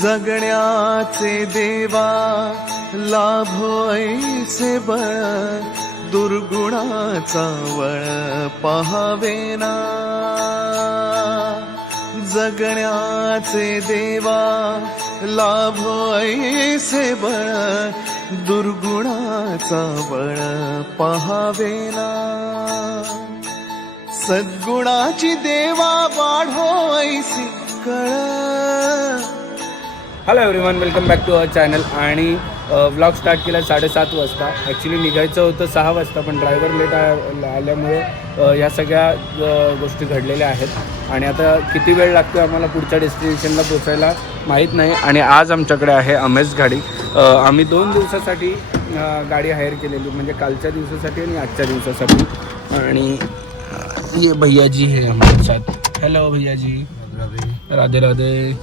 जगण्याचे देवा लाभो ऐसे बळ, दुर्गुणाचा वळ पहावेना. जगण्याचे देवा लाभो ऐसे बळ, दुर्गुणाचा बळ पहावेना. सद्गुणाची देवा वाढो ऐसी कळ. Hello everyone, welcome back to our channel. आणि व्लॉग स्टार्ट केला 7:30 वाजता. ॲक्च्युली निघायचं होतं 6 वाजता, पण ड्रायव्हर लेट आल्यामुळे या सगळ्या गोष्टी घडलेल्या आहेत. आणि आता किती वेळ लागतो आम्हाला पुढच्या डेस्टिनेशनला पोचायला माहीत नाही. आणि आज आमच्याकडे आहे अमेज गाडी. आम्ही 2 दिवसासाठी गाडी हायर केलेली, म्हणजे कालच्या दिवसासाठी आणि आजच्या दिवसासाठी. आणि ये भैयाजी है हमारे साथ. हॅलो भैयाजी, राधे राधे.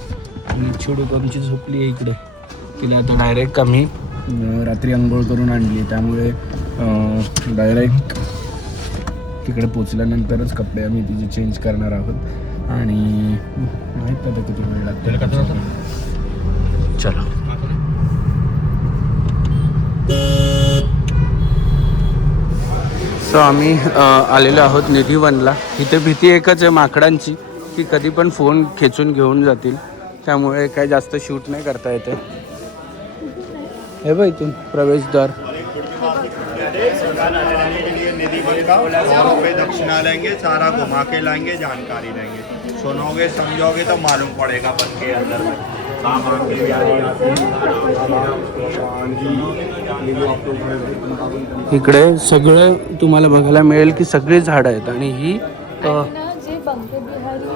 आणि छोडू आमची झोपली आहे इकडे. तिला आता डायरेक्ट आम्ही रात्री आंघोळ करून आणली, त्यामुळे डायरेक्ट तिकडे पोचल्यानंतरच कपडे आम्ही तिचे चेंज करणार आहोत. आणि माहीत आता किती वेळ लागतो. चला. सो आम्ही आलेलो आहोत निधीवनला. इथे भीती एकच आहे माकडांची, की कधी पण फोन खेचून घेऊन जातील, त्यामुळे काही जास्त शूट नाही करता येते. हे बघ इथून प्रवेशद्वार. दक्षिणा लेंगे, सारा घुमा के लाएंगे, जानकारी लेंगे. सुनोगे समझोगे तो मालूम पड़ेगा बन के अंदर में. इकडे सगळं तुम्हाला बघायला मिळेल की सगळी झाडं आहेत. आणि ही जे बंकबिहारी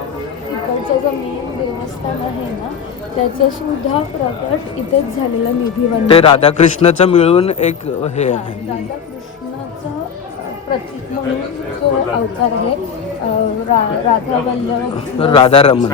इकडचं जो मेन देवस्थान आहे ना, त्याचं सुद्धा प्रकट इथेच झालेलं निधीवन. ते राधाकृष्णाचं मिळून एक हे आहे, राधाकृष्णाचं प्रतीक म्हणून तो अवतार आहे. राधावल्लभ, राधारमण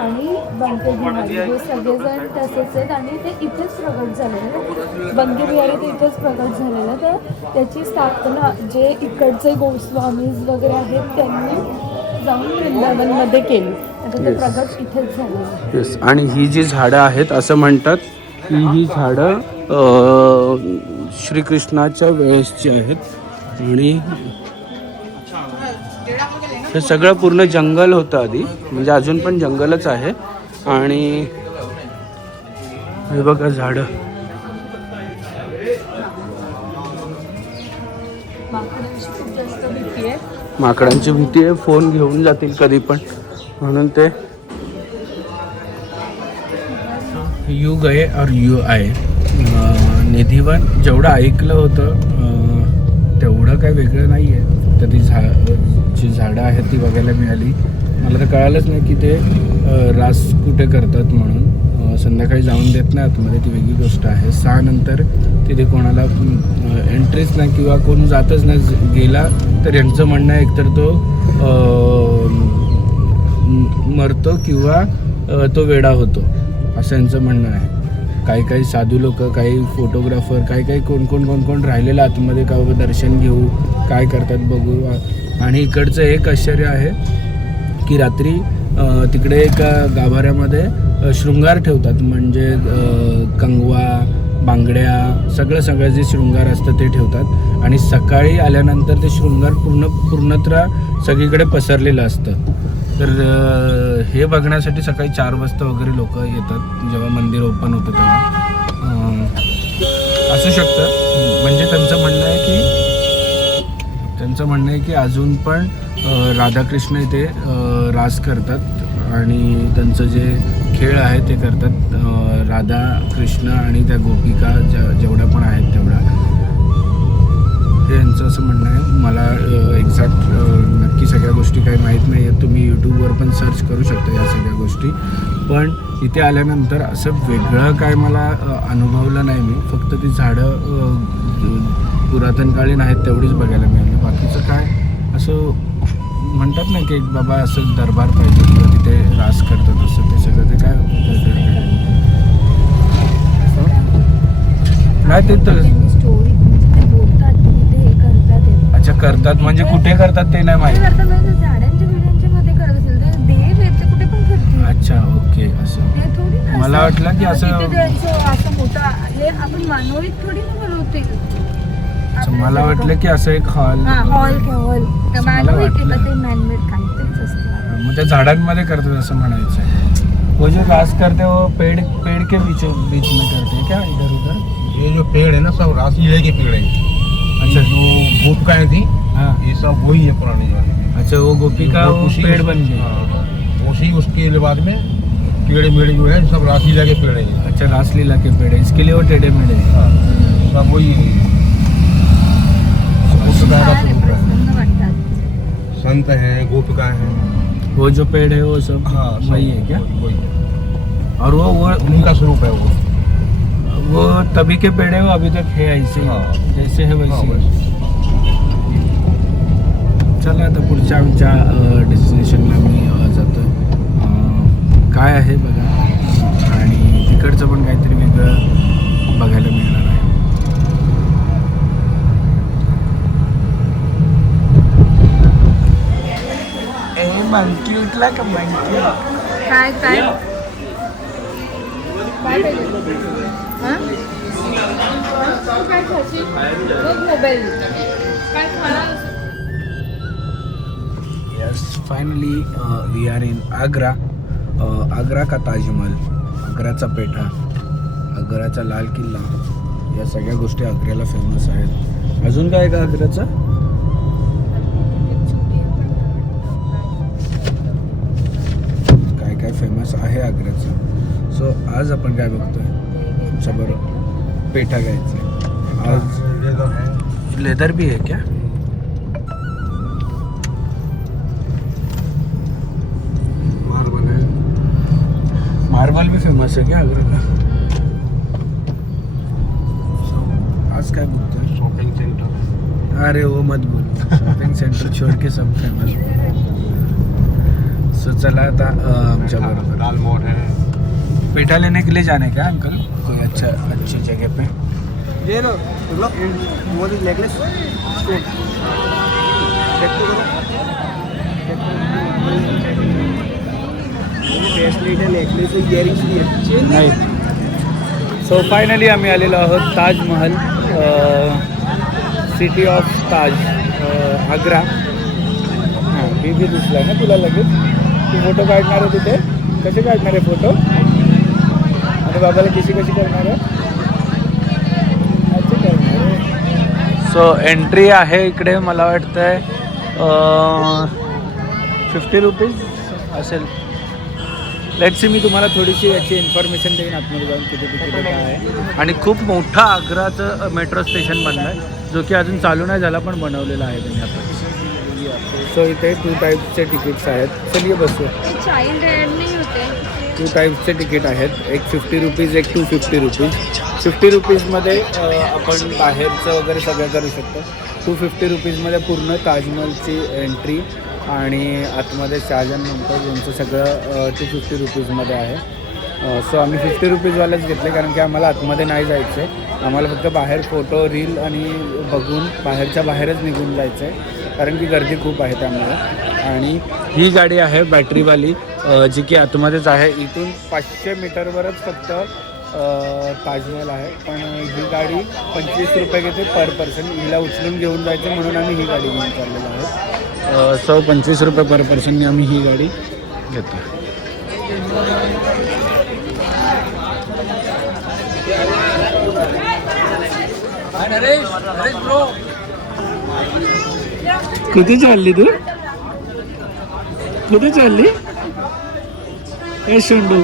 आणि बंकबिहारी हे सगळेजण तसेच आहेत. आणि ते इथेच प्रकट झालेलं. बंकबिहारी ते इथेच प्रकट झालेलं. तर त्याची स्थापना जे इकडचे गोस्वामीज वगैरे आहेत त्यांनी जाऊन वृंदावनमध्ये केली. आता ते प्रगट इथेच झाले. येस. आणि ही जी झाडं आहेत असं म्हणतात की ही झाडं श्रीकृष्णाच्या वेळेसची आहेत. आणि हे सगळं पूर्ण जंगल होतं आधी, म्हणजे अजून पण जंगलच आहे. आणि हे बघा झाडं. माकडांची भीती आहे, फोन घेऊन जातील कधी पण, म्हणून ते यू गए और यू आए. निधीवन जेवढं ऐकलं होतं तेवढं काही वेगळं नाही आहे. फक्त ती जी झाडं आहेत ती बघायला मिळाली. मला तर कळालंच नाही की ते रास कुठे करतात म्हणून. संध्याकाळी जाऊन देत नाही आतमध्ये, ती वेगळी गोष्ट आहे. 6 नंतर तिथे कोणाला एंट्रीच नाही किंवा कोण जातच नाही. गेला तर यांचं म्हणणं आहे एकतर तो मरतो किंवा तो वेडा होतो, असं यांचं म्हणणं आहे. काही साधू लोक, काही फोटोग्राफर, काही कोण राहिलेलं आतमध्ये, का बाबा दर्शन घेऊ, काय करतात बघू. आणि इकडचं एक आश्चर्य आहे की रात्री तिकडे एका गाभाऱ्यामध्ये शृंगार ठेवतात, म्हणजे कंगवा, बांगड्या, सगळं जे शृंगार असतं ते ठेवतात. आणि सकाळी आल्यानंतर ते शृंगार पूर्णत्र सगळीकडे पसरलेलं असतं. तर हे बघण्यासाठी सकाळी 4 वाजता वगैरे लोक येतात, जेव्हा मंदिर ओपन होतं तेव्हा. असू शकतं. म्हणजे त्यांचं म्हणणं आहे की अजून पण राधाकृष्ण इथे रास करतात आणि त्यांचं जे खेळ आहे ते करतात. राधा कृष्ण आणि त्या गोपिका जेवढ्या पण आहेत तेवढ्या, हे यांचं असं म्हणणं आहे. मला एक्झॅक्ट नक्की सगळ्या गोष्टी काही माहीत नाही आहेत. तुम्ही यूट्यूबवर पण सर्च करू शकता या सगळ्या गोष्टी. पण इथे आल्यानंतर असं वेगळं काय मला अनुभवलं नाही मी. फक्त ती झाडं पुरातनकालीन आहेत तेवढीच बघायला मिळाली. बाकीचं काय असं म्हणतात ना की बाबा असं दरबार पाहिजे किंवा तिथे रास करतात, असं ते सगळं ते काय नाही. ते तर अच्छा करतात, म्हणजे कुठे करतात ते नाही माहिती. अच्छा ओके. असं मला वाटलं की असं असं मोठं हे आपण मानवळीत थोडी ना बनवतील. मला वाटलं की असं एक हॉल हॉल मानवळीत वाटलं. ते मॅनमेड काहीतरीच असतं. मग त्या झाडांमध्ये करतात असं म्हणायचं आहे. वो जो रास करते वो पेड़ के बीच में करते हैं क्या इधर उधर? ये जो पेड़ है ना सब रासलीला के पेड़ है। अच्छा, जो गोपिकाएं थी हाँ ये सब वही है पुरानी वाली। अच्छा, वो गोपिका वो पेड़ बन गए। हाँ, उसी उसके बाद में टेढ़े मेढ़े जो है सब रासलीला के पेड़ है। अच्छा, रासलीला के पेड़ है, इसके लिए वो टेढ़े मेढ़े हैं। हाँ, सब वही प्रसन्न वाटतात. संत हैं, गोपिकाएं हैं। वो जो पेड़ है वो सब हाँ, सब वही है क्या? वही है। और वो उन्हीं का स्वरूप है वो तभी के पेड़ है, वो अभी तक है ऐसे ही, हाँ। जैसे है हाँ, वैसे वैसे। चला आता पुढच्या आमच्या डेस्टिनेशनला आम्ही जातो. काय आहे बघा, आणि तिकडचं पण काहीतरी वेगळं बघायला मिळणार आहे. मंकी उठला का मंकी? काय काय काय मोबाईल काय खाणार. Yes, finally we are in Agra. Agra का ताजमहल, आग्राचा पेठा, आग्राचा लाल किल्ला, या सगळ्या गोष्टी आग्र्याला फेमस आहेत. अजून काय का आग्र्याचं? काय काय फेमस आहे आग्र्याचं. सो आज आपण काय बघतोय, तुमच्याबरोबर पेठा घ्यायचा आहे. आज लेदर भी है क्या? मार्बल भी फेमस है क्या आगरा का? आज काय बोलतोय? Shopping centre. अरे वो मत बोल, शॉपिंग सेंटर छोड़ के सब फेमस. सो चला आता आमच्या बरोबर दाल मोठ है। पेठा लेने के लिए जाने का अंकल, कोई अच्छी जगह पे? ये ना वो नेकलेस नेकलेस इयरिंग्स भी है. नाही. सो फायनली आम्ही आलेलो आहोत ताजमहल, सिटी ऑफ ताज, आग्रा. हां, मी बी दिसला ना तुला लगेच. तू फोटो काढणार आहे तिथे? कसे काढणार आहे फोटो? आणि बाबाला कशी करणार आहे? अच्छी करणार आहे. सो एंट्री आहे इकडे, मला वाटतंय 50 रुपीज असेल. लेट्स सी, मी तुम्हाला थोडीशी याची इन्फॉर्मेशन देईन आतमध्ये जाऊन किती तिकीट काय आहे. आणि खूप मोठा आग्राचं मेट्रो स्टेशन बनलं आहे, जो की अजून चालू नाही झाला पण बनवलेला आहे त्यांनी आपण. सो इथे 2 टाईप्सचे तिकीट्स आहेत. चलिए बसू. चाइल्ड नाही होते. 2 टाईप्सचे तिकीट आहेत, एक 50 रुपीज, एक 250 रुपीज. 50 रुपीजमध्ये आपण बाहेरचं वगैरे सगळं करू शकतो. 250 रुपीजमध्ये पूर्ण ताजमहलची एंट्री आणि आतमध्ये शहाजहान मुमताज यांचं सगळं 250 रुपीजमध्ये आहे. सो आम्ही 50 रुपीजवालेच घेतले, कारण की आम्हाला आतमध्ये नाही जायचं आहे. आम्हाला फक्त बाहेर फोटो, रील आणि बघून बाहेरच्या बाहेरच निघून जायचं आहे, कारण की गर्दी खूप आहे त्यामुळे. आणि ही गाडी आहे बॅटरीवाली, जी की आतमध्येच आहे. इथून 500 मीटरवरच फक्त ताजमहल आहे, पण ही गाडी 25 रुपये घेते पर पर्सन. हिला उचलून घेऊन जायचं म्हणून आम्ही ही गाडी घेऊन चाललेलो आहोत. सो 25 रुपये पर पर्सनने आम्ही ही गाडी घेतो. कुठे चालली तू? कुठे चालली? काय शेंडू?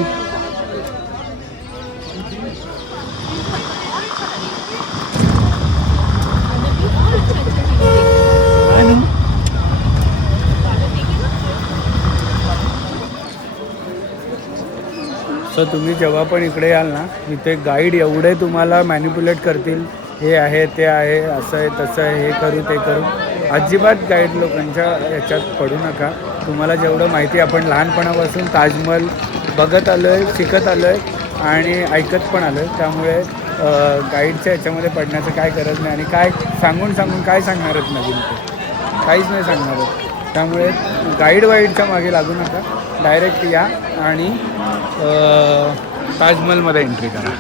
सो तुम्ही जेव्हा पण इकडे याल ना, इथे गाईड एवढे तुम्हाला मॅनिप्युलेट करतील, हे आहे ते आहे, असं आहे तसं आहे, हे करू ते करू. अजिबात गाईड लोकांच्या याच्यात पडू नका. तुम्हाला जेवढं माहिती, आपण लहानपणापासून ताजमहल बघत आलो आहे, शिकत आलो आहे आणि ऐकत पण आलो आहे. त्यामुळे गाईडच्या याच्यामध्ये पडण्याचं काय गरज नाही. आणि काय सांगून काय सांगणार आहेत नवीन, ते काहीच नाही सांगणार आहेत. त्यामुळे गाईड वाईडच्या मागे लागू नका, डायरेक्ट या आणि ताजमहलमध्ये एंट्री करा.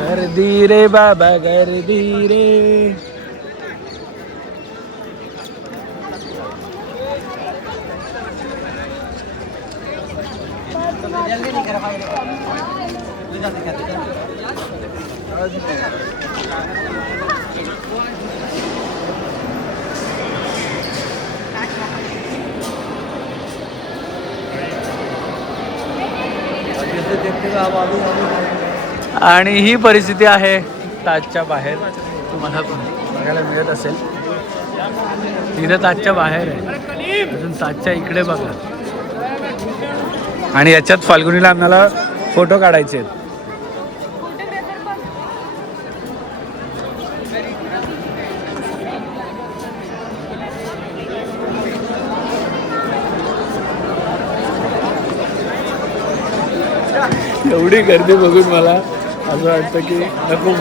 गर्दी रे बाबा गर्दी रे. आणि ही परिस्थिती आहे ताजच्या बाहेर. तुम्हाला बघायला मिळत असेल तिथे ताजच्या बाहेर आहे. अजून ताजच्या इकडे बघा. आणि याच्यात फाल्गुनीला आम्हाला फोटो काढायचे आहेत. एवढी गर्दी बघून मला असं वाटतं की नको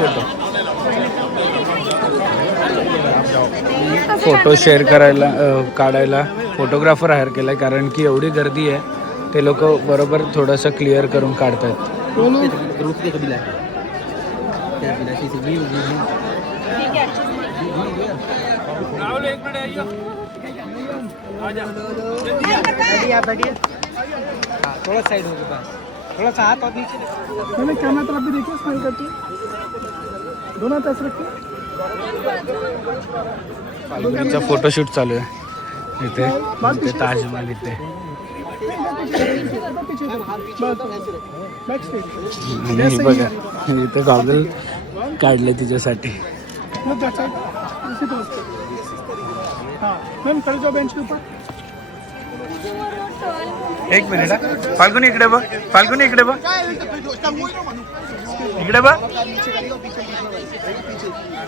फोटो शेअर करायला काढायला फोटोग्राफर हायर केला आहे, कारण की एवढी गर्दी आहे. ते लोक बरोबर थोडंसं क्लिअर करून काढतात. थोड़ा साइड हो गया, थोड़ा सा हाथ और नीचे. मैंने कैमरा तरफ भी देखिए, स्माइल करके दोनों तरफ रखिए. फाल्गुनीचा फोटोशूट चालू आहे इथे. इथे ताजमहल इथे. आणि बघा इथे गॉगल काढले तिच्यासाठी. मैम खड़े जाओ बेंच के ऊपर. एक मिनिट हा. फाल्गुनी इकडे बघ. फाल्गुनी इकडे बघ. इकडे बघ.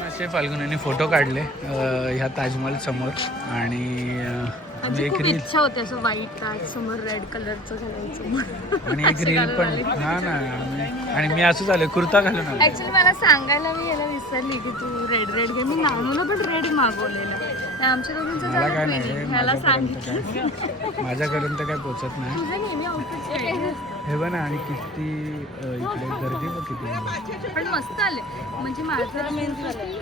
असे फाल्गुनीने फोटो काढले ह्या ताजमहल समोर. आणि माझी खूप इच्छा होती असं व्हाईट ताज समोर रेड कलरचं घालायचं. आणि एक रील पण हा ना. आणि मी असं झालं कुर्ता घालून आलो. ऍक्च्युली मला सांगायला मी याला विसरली की तू रेड रेड घे. मी नानूला पण रेड मागवलेलं. आमच्या दोघींचं मला काय झालं नाही ट्विनिंग. ह्याला सांगितलं माझ्यापर्यंत काय पोचत नाही. तुझं नेहमी आउटफिट काय हे बघ ना. आणि किती इकडे गर्दी बघ किती आहे. पण मस्त आले. म्हणजे माझं मेन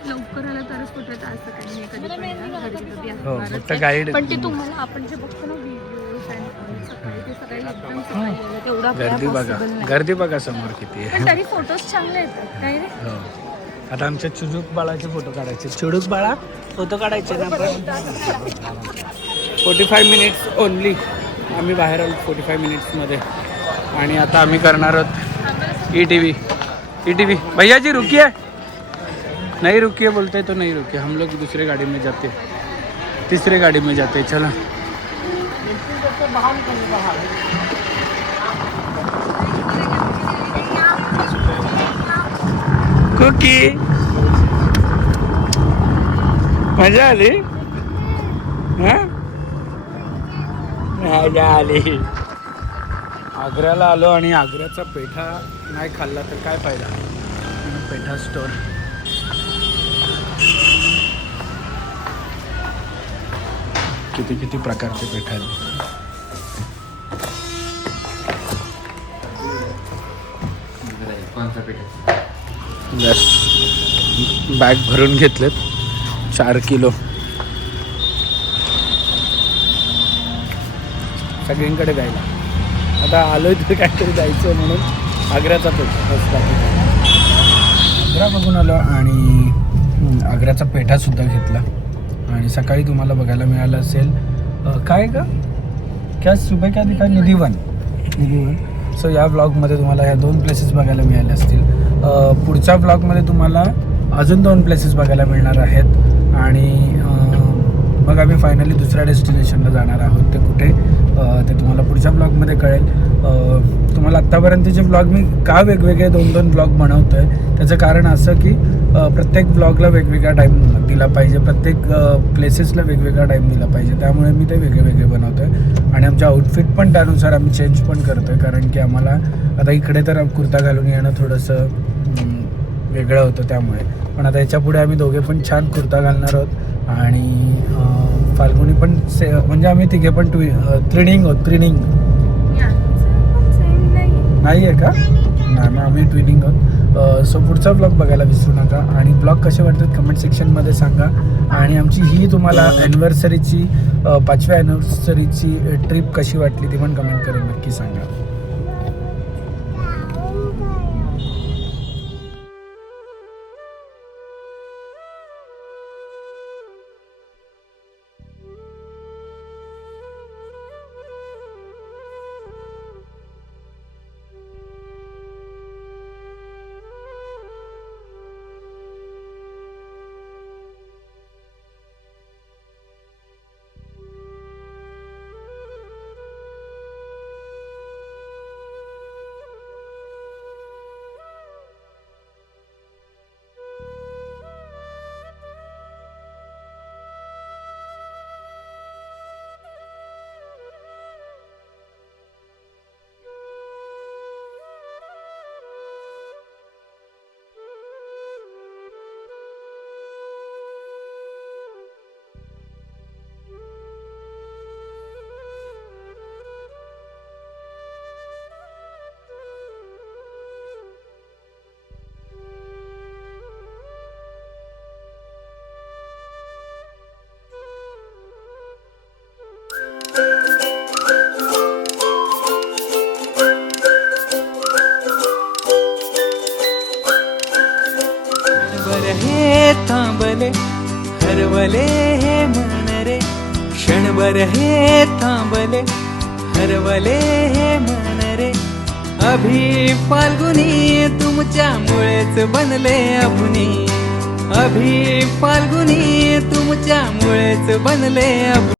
लवकर आलं तरच कुठे असं काही नाही. कधी पण गर्दी कधी हो असणारच फक्त आहे. गाईड. पण ते तुम्हाला आपण जे बघतो ना व्हिडिओज आणि सकाळी ते सकाळी एकदम सकाळी आलं तेवढा गर्दी बघा. गर्दी बघा समोर किती आहे. पण तरी फोटोज चांगले येतात काय रे. हो. आता आमच्या चुजूक बाळाचे फोटो काढायचे. चुडूक बाळा फोटो काढायचे ना. 45 मिनिट्स ओनली. आम्ही बाहेर आलो 45 मिनिट्समध्ये. आणि आता आम्ही करणार आहोत ETV. भैया जी रुकिए. नहीं रुकिए बोलते तो नहीं रुकिए. हम लोग दूसरे गाड़ी में जाते, तीसरे गाड़ी में जाते. चला. कुकी मजा आली. मजा आली. आग्र्याला आलो आणि आग्र्याचा पेठा नाही खाल्ला तर काय फायदा. पेठा स्टोर. किती प्रकारचे पेठा आहेत. बॅग भरून घेतलेत 4 किलो. सगळीकडे जायला. आता आलोय तिथे काहीतरी जायचं म्हणून आग्र्याचा पेठा. आग्रा बघून आलो आणि आग्र्याचा पेठासुद्धा घेतला. आणि सकाळी तुम्हाला बघायला मिळालं असेल काय का क्या सुबह क्या दिखा निधिवन. सो या ब्लॉगमध्ये तुम्हाला ह्या 2 प्लेसेस बघायला मिळाले असतील. पुढच्या ब्लॉगमध्ये तुम्हाला अजून 2 प्लेसेस बघायला मिळणार आहेत. आणि मग आम्ही फायनली दुसऱ्या डेस्टिनेशनला जाणार आहोत. ते कुठे ते तुम्हाला पुढच्या ब्लॉगमध्ये कळेल. तुम्हाला आत्तापर्यंतचे ब्लॉग मी का वेगवेगळे 2-2 ब्लॉग बनवतो आहे त्याचं कारण असं की प्रत्येक ब्लॉगला वेगवेगळा टाईम दिला पाहिजे. प्रत्येक प्लेसेसला वेगवेगळा टाईम दिला पाहिजे. त्यामुळे मी ते वेगळे बनवतो आहे. आणि आमच्या आउटफिट पण त्यानुसार आम्ही चेंज पण करतो आहे. कारण की आम्हाला आता इकडे तर कुर्ता घालून येणं थोडंसं वेगळं होतं. त्यामुळे पण आता याच्यापुढे आम्ही दोघे पण छान कुर्ता घालणार आहोत. आणि फाल्गुनी पण म्हणजे आम्ही तिघे पण ट्रिनिंग नाही आहे का? नाही, मग आम्ही ट्विनिंग आहोत. सो पुढचा ब्लॉग बघायला विसरू नका आणि ब्लॉग कसे वाटतात कमेंट सेक्शनमध्ये सांगा. आणि आमची ही तुम्हाला ॲनिव्हर्सरीची 5व्या ॲनिव्हर्सरीची ट्रिप कशी वाटली ती पण कमेंट करून नक्की सांगा. हे थांबले हरवले हे मन रे, क्षणभर हे थांबले हरवले हे मन रे. अभि फाल्गुनी तुमच्यामुळेच बनले अभुनी, अभि फाल्गुनी तुमच्यामुळेच बनले अभुनी.